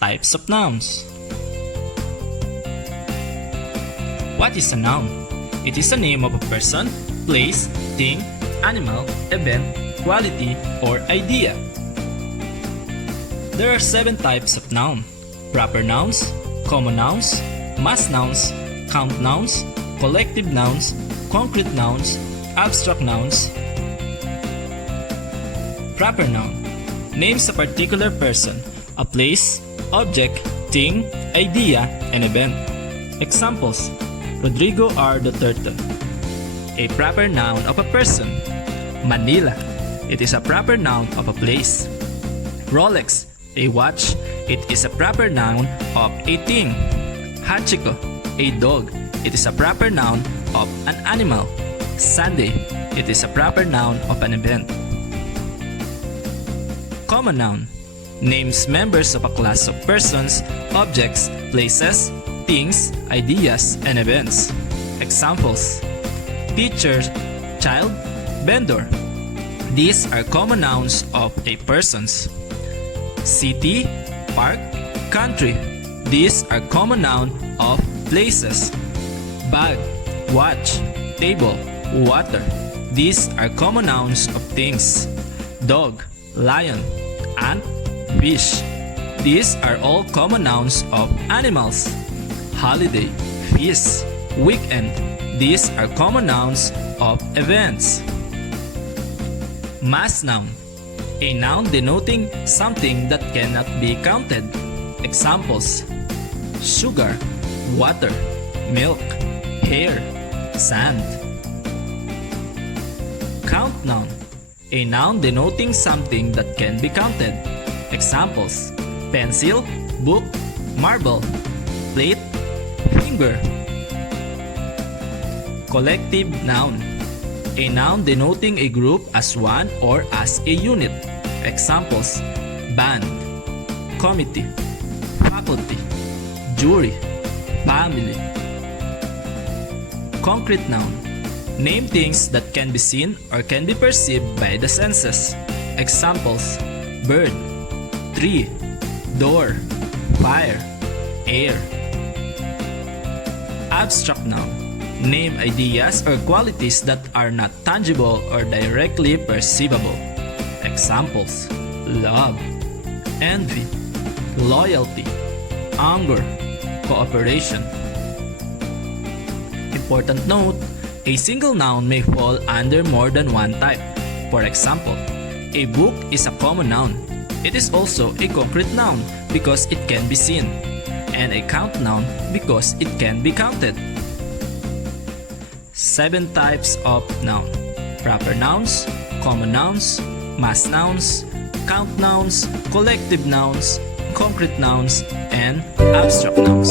Types of nouns. What is a noun? It is a name of a person, place, thing, animal, event, quality, or idea. There are 7 types of noun: proper nouns, common nouns, mass nouns, count nouns, collective nouns, concrete nouns, abstract nouns. Proper noun names a particular person, a place, object, thing, idea, and event. Examples: Rodrigo R. Duterte, a proper noun of a person. Manila, it is a proper noun of a place. Rolex, a watch, it is a proper noun of a thing. Hachiko, a dog, it is a proper noun of an animal. Sunday, it is a proper noun of an event. Common noun names members of a class of persons, objects, places, things, ideas, and events. Examples: teacher, child, vendor. These are common nouns of a persons. City, park, country. These are common noun of places. Bag, watch, table, water. These are common nouns of things. Dog, lion, ant, fish. These are all common nouns of animals. Holiday, feast, weekend. These are common nouns of events. Mass noun, a noun denoting something that cannot be counted. Examples: sugar, water, milk, hair, sand. Count noun, a noun denoting something that can be counted. Examples: pencil, book, marble, plate, finger. Collective noun, a noun denoting a group as one or as a unit. Examples: band, committee, faculty, jury, family. Concrete noun, name things that can be seen or can be perceived by the senses. Examples: bird, tree, door, fire, air. Abstract noun, name ideas or qualities that are not tangible or directly perceivable. Examples: love, envy, loyalty, anger, cooperation. Important note: a single noun may fall under more than one type. For example, a book is a common noun. It is also a concrete noun because it can be seen, and a count noun because it can be counted. 7 types of noun: proper nouns, common nouns, mass nouns, count nouns, collective nouns, concrete nouns, and abstract nouns.